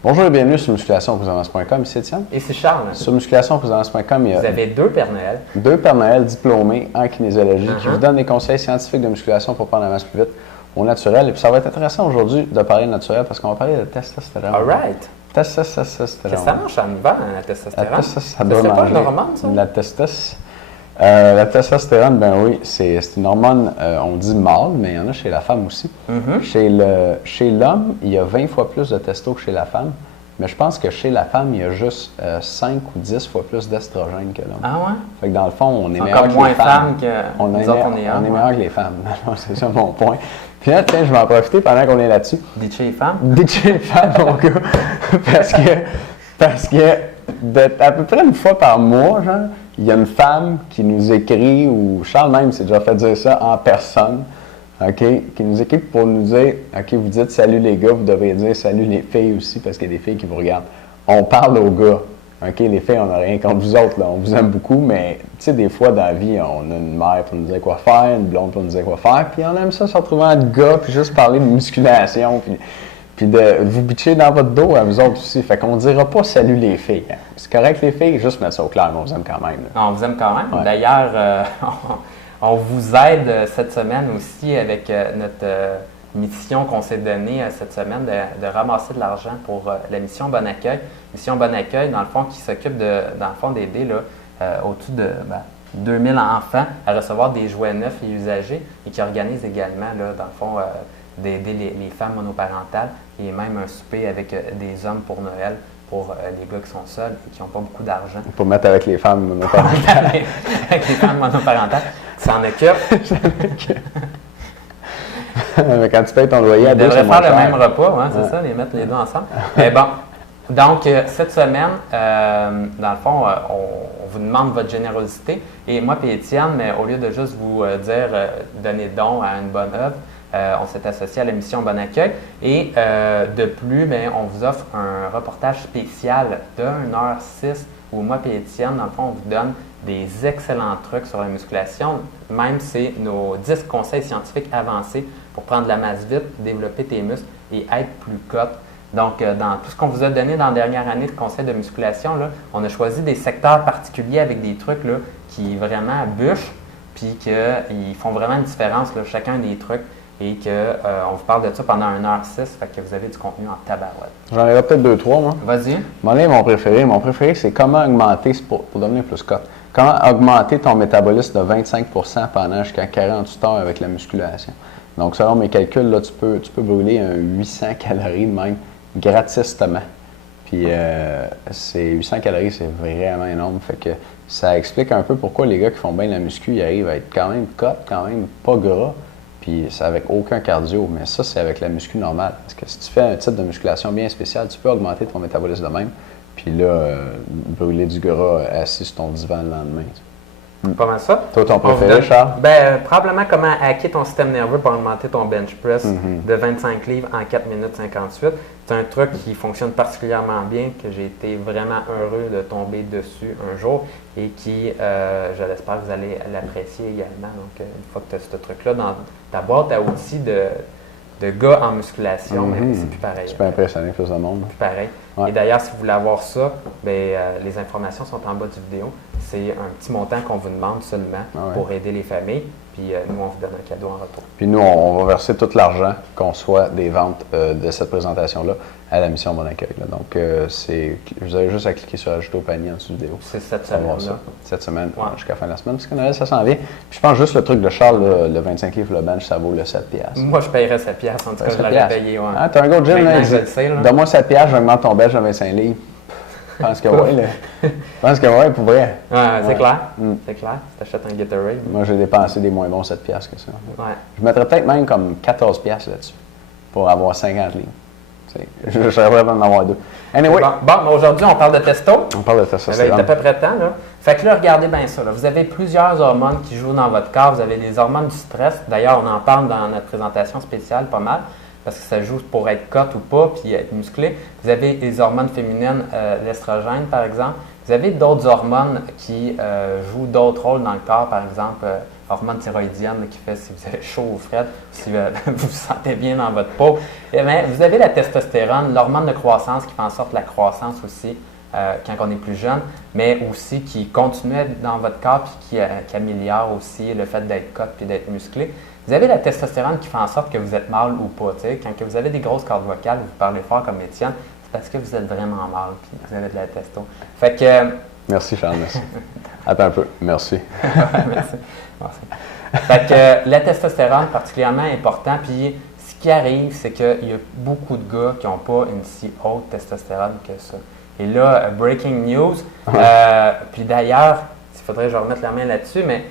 Bonjour et bienvenue sur musculationprésidence.com. Ici Étienne. Et c'est Charles. Sur musculationprésidence.com, il y a Vous avez deux Pères Noël. deux Pères Noël diplômés en kinésiologie qui vous donnent des conseils scientifiques de musculation pour prendre la masse plus vite au naturel. Et puis ça va être intéressant aujourd'hui de parler de naturel parce qu'on va parler de testostérone. All right. Testostérone. Qu'est-ce que ça marche en hiver, la testostérone? La testostérone, ça doit pas manger. une hormone, ça? La testostérone, ben oui, c'est une hormone, on dit mâle, mais il y en a chez la femme aussi. Chez l'homme, il y a 20 fois plus de testo que chez la femme. Mais je pense que chez la femme, il y a juste 5 ou 10 fois plus d'estrogène que l'homme. Ah ouais? Fait que dans le fond, on est encore meilleur que moins les femmes. que On nous est, autres, on est meilleur que les femmes. C'est ça mon point. Puis là, tiens, je vais en profiter pendant qu'on est là-dessus. Ditcher les femmes? Ditcher les femmes, mon gars. Parce que à peu près une fois par mois, genre, il y a une femme qui nous écrit, ou Charles même s'est déjà fait dire ça en personne, OK, qui nous écrit pour nous dire, OK, vous dites salut les gars, vous devriez dire salut les filles aussi, parce qu'il y a des filles qui vous regardent. On parle aux gars. OK, les filles, on n'a rien contre vous autres, là, on vous aime beaucoup, mais tu sais, des fois dans la vie, on a une mère pour nous dire quoi faire, une blonde pour nous dire quoi faire, puis on aime ça se retrouver entre gars, puis juste parler de musculation, puis de vous bitcher dans votre dos à vous autres aussi. Fait qu'on ne dira pas salut les filles. Hein. C'est correct les filles, juste mettre ça au clair, mais on vous aime quand même. Là. On vous aime quand même. Ouais. D'ailleurs, on vous aide cette semaine aussi avec notre mission qu'on s'est donnée cette semaine de ramasser de l'argent pour la mission Bon Accueil. Mission Bon Accueil, dans le fond, qui s'occupe d'aider au-dessus de 2000 enfants à recevoir des jouets neufs et usagés et qui organise également, là, dans le fond, d'aider les femmes monoparentales et même un souper avec des hommes pour Noël pour les gars qui sont seuls et qui n'ont pas beaucoup d'argent. Pour mettre avec les femmes monoparentales. Avec les femmes monoparentales. Tu s'en occupes. Mais quand tu payes ton loyer à deux, devrait c'est moins faire le cher. même repas, hein, c'est ça, les mettre les deux ensemble. Mais bon, donc cette semaine, dans le fond, on vous demande votre générosité. Et moi et Étienne, mais au lieu de juste vous dire donnez don à une bonne œuvre, on s'est associé à la mission Bon Accueil. Et de plus, bien, on vous offre un reportage spécial de 1h06 où moi et Étienne, dans le fond, on vous donne des excellents trucs sur la musculation. Même c'est nos 10 conseils scientifiques avancés pour prendre de la masse vite, développer tes muscles et être plus cote. Donc, dans tout ce qu'on vous a donné dans la dernière année de conseils de musculation, là, on a choisi des secteurs particuliers avec des trucs là, qui vraiment bûchent puis qu'ils font vraiment une différence, là, chacun des trucs. Et qu'on vous parle de ça pendant 1h06, fait que vous avez du contenu en tabarouette. J'en ai peut-être 2-3, moi. Vas-y. Mon préféré. Mon préféré, c'est comment augmenter, pour devenir plus cote, comment augmenter ton métabolisme de 25 pendant jusqu'à 48 heures avec la musculation. Donc, selon mes calculs, là, tu peux brûler un 800 calories de même, gratistement. Puis, ces 800 calories, c'est vraiment énorme. Fait que ça explique un peu pourquoi les gars qui font bien la muscu, ils arrivent à être quand même cote, quand même pas gras. Puis c'est avec aucun cardio, mais ça, c'est avec la muscu normale. Parce que si tu fais un type de musculation bien spécial, tu peux augmenter ton métabolisme de même. Puis là, brûler du gras assis sur ton divan le lendemain. Pas mal ça. Toi, ton préféré, Charles? Ben, probablement comment hacker ton système nerveux pour augmenter ton bench press de 25 livres en 4 minutes 58. C'est un truc qui fonctionne particulièrement bien, que j'ai été vraiment heureux de tomber dessus un jour et qui, je l'espère, vous allez l'apprécier également. Donc, une fois que tu as ce truc-là dans ta boîte à outils de gars en musculation, mais c'est plus pareil. Tu peux impressionner plus de monde. Plus pareil. Ouais. Et d'ailleurs, si vous voulez avoir ça, bien, les informations sont en bas du vidéo. C'est un petit montant qu'on vous demande seulement pour aider les familles. Puis nous, on vous donne un cadeau en retour. Puis nous, on va verser tout l'argent qu'on soit des ventes de cette présentation-là à la mission Bon Accueil. Là. Donc, vous avez juste à cliquer sur Ajouter au panier en dessous de la vidéo. C'est cette semaine-là. Cette semaine, jusqu'à la fin de la semaine. Parce que Noël, ça s'en vient. Puis je pense juste le truc de Charles, le 25 livres, le bench, ça vaut le 7$. Moi, je paierais 7$. En tout cas, je l'aurais payé. Ouais. Ah, t'as un gros gym, là. Je le sais, là. Donne-moi 7$, j'augmente ton bench à 25 livres. Je pense que oui, là. Je pense que oui, pour vrai. Ouais, c'est clair. C'est clair. Si t'achètes un Gatorade. Moi, j'ai dépensé des moins bons 7$ que ça. Ouais. Je mettrais peut-être même comme 14$ là-dessus pour avoir 50 livres. Je serais vraiment d'en avoir deux. Anyway. Bon, mais aujourd'hui, on parle de testo. On parle de Ça testostérone. va être à peu près temps, là. Fait que là, regardez bien ça. Là. Vous avez plusieurs hormones qui jouent dans votre corps. Vous avez des hormones du stress. D'ailleurs, on en parle dans notre présentation spéciale pas mal, parce que ça joue pour être cote ou pas, puis être musclé. Vous avez les hormones féminines, l'estrogène, par exemple. Vous avez d'autres hormones qui jouent d'autres rôles dans le corps, par exemple, hormone thyroïdienne là, qui fait si vous avez chaud ou frais, si vous vous sentez bien dans votre peau. Et bien, vous avez la testostérone, l'hormone de croissance qui fait en sorte la croissance aussi quand on est plus jeune, mais aussi qui continue dans votre corps et qui améliore aussi le fait d'être cote et d'être musclé. Vous avez la testostérone qui fait en sorte que vous êtes mâle ou pas. Quand que vous avez des grosses cordes vocales, vous parlez fort comme Étienne, c'est parce que vous êtes vraiment mâle et vous avez de la testo. Fait que, merci Charles, merci. Attends un peu, merci. merci. Fait que la testostérone, particulièrement important, puis ce qui arrive, c'est qu'il y a beaucoup de gars qui n'ont pas une si haute testostérone que ça. Et là, breaking news, puis d'ailleurs, il faudrait que je remette la main là-dessus, mais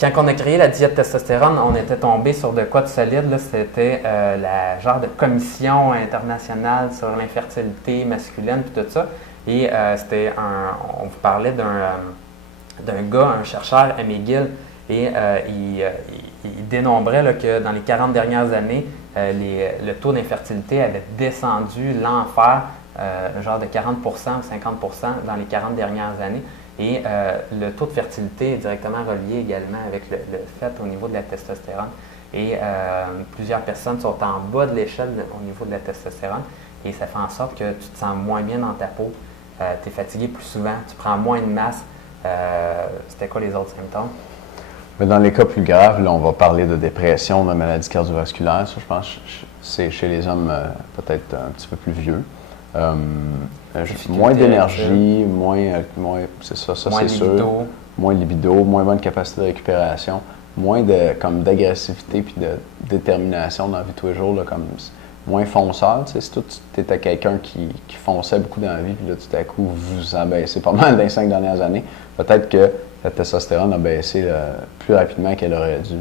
quand on a créé la diète testostérone, on était tombé sur de quoi de solide. C'était la genre de commission internationale sur l'infertilité masculine puis tout ça. Et on vous parlait d'un gars, un chercheur à McGill, et il dénombrait là, que dans les 40 dernières années, le taux d'infertilité avait descendu l'enfer, genre de 40 ou 50 dans les 40 dernières années. Et le taux de fertilité est directement relié également avec le fait au niveau de la testostérone. Et plusieurs personnes sont en bas de l'échelle au niveau de la testostérone. Et ça fait en sorte que tu te sens moins bien dans ta peau, tu es fatigué plus souvent, tu prends moins de masse. C'était quoi les autres symptômes? Mais dans les cas plus graves, là, on va parler de dépression, de maladie cardiovasculaire. Ça, je pense que c'est chez les hommes peut-être un petit peu plus vieux. Moins d'énergie, moins c'est ça, c'est sûr. Moins de libido, moins bonne capacité de récupération, moins d'agressivité puis de détermination dans la vie de tous les jours, là, comme moins fonceur. Tu sais, si tu étais quelqu'un qui fonçait beaucoup dans la vie, puis là, tout à coup, vous abaissez pas mal dans les 5 dernières années, peut-être que la testostérone a baissé plus rapidement qu'elle aurait dû.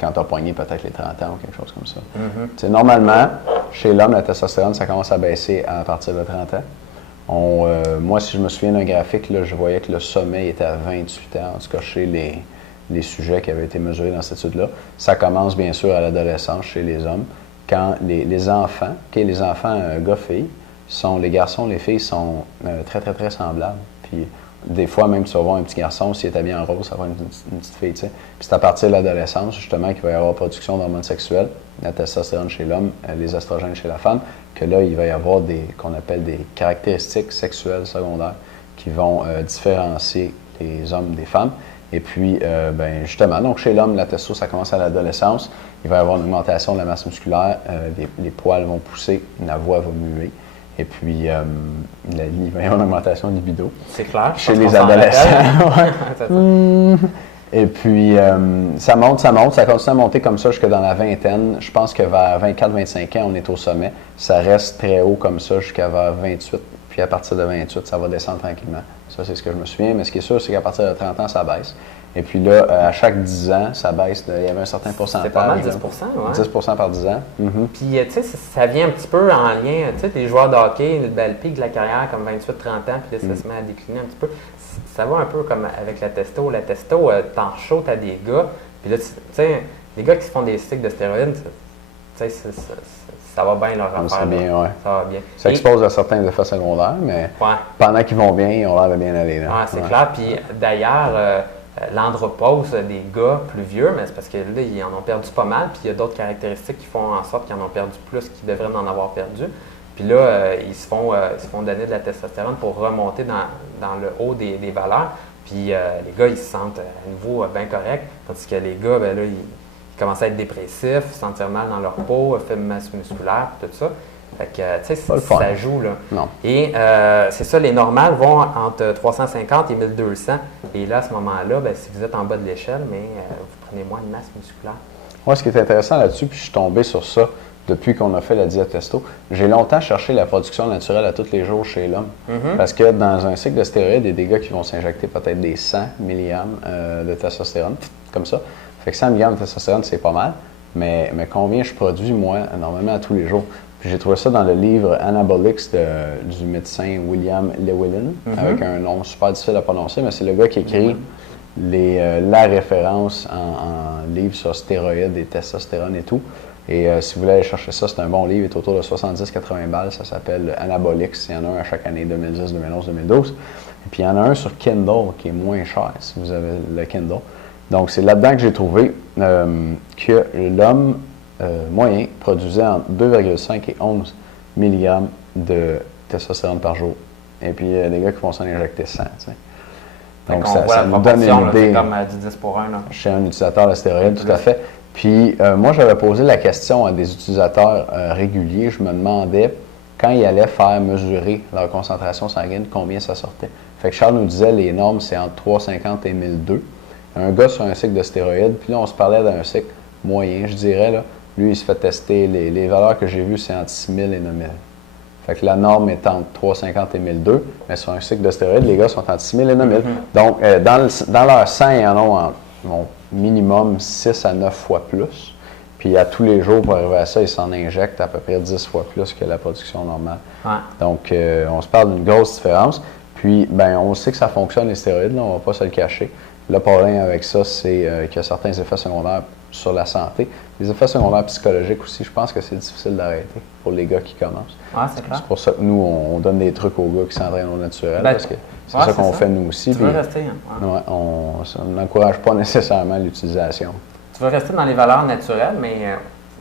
Quand tu as poigné peut-être les 30 ans ou quelque chose comme ça. Mm-hmm. Normalement, chez l'homme, la testostérone, ça commence à baisser à partir de 30 ans. Moi, si je me souviens d'un graphique, là, je voyais que le sommet était à 28 ans, en tout cas chez les sujets qui avaient été mesurés dans cette étude-là. Ça commence bien sûr à l'adolescence chez les hommes. Quand les enfants, les enfants gars-filles, les garçons, les filles sont très, très, très semblables. Puis, des fois, même, tu vas voir un petit garçon, s'il est habillé en rose, ça va être une petite fille, tu sais. Puis c'est à partir de l'adolescence, justement, qu'il va y avoir production d'hormones sexuelles, la testostérone chez l'homme, les estrogènes chez la femme, que là, il va y avoir qu'on appelle des caractéristiques sexuelles secondaires qui vont différencier les hommes des femmes. Et puis, justement, donc chez l'homme, la testo, ça commence à l'adolescence. Il va y avoir une augmentation de la masse musculaire, les poils vont pousser, la voix va muer. Et puis, il va y avoir une augmentation de libido. C'est clair. Chez les adolescents. Et puis, ça monte, ça continue à monter comme ça jusque dans la vingtaine. Je pense que vers 24-25 ans, on est au sommet. Ça reste très haut comme ça jusqu'à vers 28. Puis à partir de 28, ça va descendre tranquillement. Ça, c'est ce que je me souviens. Mais ce qui est sûr, c'est qu'à partir de 30 ans, ça baisse. Et puis là, à chaque 10 ans, ça baisse. Il y avait un certain pourcentage. C'est pas mal, 10 ouais. 10 par 10 ans. Mm-hmm. Puis, tu sais, ça vient un petit peu en lien. Tu sais, les joueurs de hockey, le pic de la carrière, comme 28-30 ans, puis là, ça se met à décliner un petit peu. Ça va un peu comme avec la testo. La testo, t'en chaud, t'as des gars. Puis là, tu sais, les gars qui se font des sticks de stéroïdes, tu sais, ça va bien leur affaire. Ça bien, ouais. Ça va bien. Ça expose à certains effets secondaires, mais pendant qu'ils vont bien, ils ont l'air de bien aller. Oui, c'est clair. Puis d'ailleurs, l'andropause des gars plus vieux, mais c'est parce que là, ils en ont perdu pas mal, puis il y a d'autres caractéristiques qui font en sorte qu'ils en ont perdu plus qu'ils devraient en avoir perdu. Puis là, ils se font donner de la testostérone pour remonter dans le haut des valeurs. Puis les gars, ils se sentent à nouveau bien corrects, tandis que les gars, ben là, ils commencent à être dépressifs, se sentir mal dans leur peau, faible masse musculaire, tout ça. Fait que, tu sais, ça joue, là. Non. Et c'est ça, les normales vont entre 350 et 1200. Et là, à ce moment-là, ben, si vous êtes en bas de l'échelle, mais vous prenez moins de masse musculaire. Moi, ce qui est intéressant là-dessus, puis je suis tombé sur ça depuis qu'on a fait la diète testo, j'ai longtemps cherché la production naturelle à tous les jours chez l'homme. Mm-hmm. Parce que dans un cycle de stéroïdes, il y a des gars qui vont s'injecter peut-être des 100 mg de testostérone, comme ça. Fait que 100 mg de testostérone, c'est pas mal. Mais combien je produis, moi, normalement, à tous les jours? Puis j'ai trouvé ça dans le livre Anabolics du médecin William Llewellyn, avec un nom super difficile à prononcer, mais c'est le gars qui écrit la référence en livre sur stéroïdes et testostérone et tout. Et si vous voulez aller chercher ça, c'est un bon livre, il est autour de 70-80 balles. Ça s'appelle Anabolix. Il y en a un à chaque année, 2010, 2011, 2012. Et puis il y en a un sur Kindle qui est moins cher si vous avez le Kindle. Donc c'est là-dedans que j'ai trouvé que l'homme moyen produisait entre 2,5 et 11 mg de testostérone par jour. Et puis il y a des gars qui vont s'en injecter 100. Tu sais. Donc ça nous donne une idée. C'est comme du 10 pour 1. Là. Chez un utilisateur de stéroïdes, tout à fait. Puis moi, j'avais posé la question à des utilisateurs réguliers. Je me demandais, quand ils allaient faire mesurer leur concentration sanguine, combien ça sortait. Fait que Charles nous disait, les normes, c'est entre 350 et 1002. Un gars sur un cycle de stéroïdes, puis là, on se parlait d'un cycle moyen, je dirais. Là, lui, il se fait tester, les valeurs que j'ai vues, c'est entre 6000 et 9000. Fait que la norme est entre 350 et 1002, mais sur un cycle de stéroïdes, les gars sont entre 6000 et 9000. Donc, dans leur sang, ils en ont minimum 6 à 9 fois plus. Puis à tous les jours, pour arriver à ça, ils s'en injectent à peu près 10 fois plus que la production normale. Ouais. Donc, on se parle d'une grosse différence. Puis, ben, on sait que ça fonctionne, les stéroïdes, là, on ne va pas se le cacher. Le problème avec ça, c'est qu'il y a certains effets secondaires sur la santé. Les effets secondaires psychologiques aussi, je pense que c'est difficile d'arrêter pour les gars qui commencent. Ouais, c'est clair. C'est pour ça que nous, on donne des trucs aux gars qui s'entraînent au naturel, Ben, parce que c'est ça qu'on fait nous aussi. Tu veux rester, hein? Ouais, on n'encourage pas nécessairement l'utilisation. Tu veux rester dans les valeurs naturelles, mais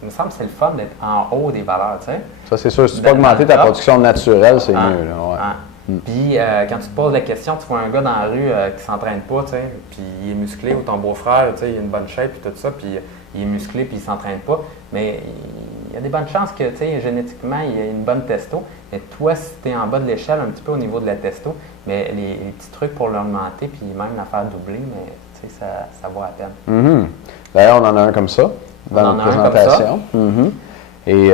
il me semble que c'est le fun d'être en haut des valeurs, tu sais. Ça, c'est sûr. Si tu peux augmenter ta production naturelle, c'est mieux. Là, ouais. Puis, quand tu te poses la question, tu vois un gars dans la rue qui s'entraîne pas, tu sais, puis il est musclé, ou ton beau-frère, tu sais, il a une bonne shape, puis tout ça, puis il est musclé, puis il s'entraîne pas. Mais il y a des bonnes chances que, tu sais, génétiquement, il a une bonne testo. Mais toi, si tu es en bas de l'échelle, un petit peu au niveau de la testo, mais les petits trucs pour l'augmenter, puis même la faire doubler, mais tu sais, ça vaut la peine. D'ailleurs, on en a un comme ça, dans notre présentation. Et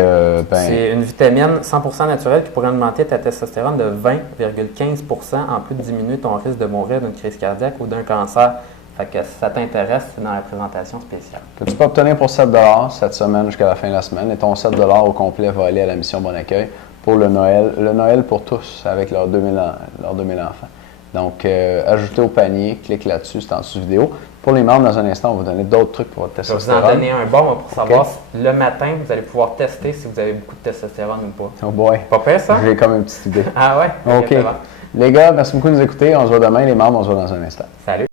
c'est une vitamine 100% naturelle qui pourrait augmenter ta testostérone de 20,15 % en plus de diminuer ton risque de mourir d'une crise cardiaque ou d'un cancer. Fait que si ça t'intéresse, c'est dans la présentation spéciale. Que tu peux obtenir pour 7 cette semaine jusqu'à la fin de la semaine. Et ton 7 au complet va aller à la mission Bon Accueil pour le Noël. Le Noël pour tous avec leurs 2000 enfants. Donc, ajoutez au panier, clique là-dessus, c'est en dessous vidéo. Pour les membres, dans un instant, on va vous donner d'autres trucs pour votre testostérone. Je vais vous en donner un bon pour savoir si le matin, vous allez pouvoir tester si vous avez beaucoup de testostérone ou pas. Oh boy. Pas pire, ça? J'ai comme une petite idée. Ah ouais? OK. Les gars, merci beaucoup de nous écouter. On se voit demain. Les membres, on se voit dans un instant. Salut.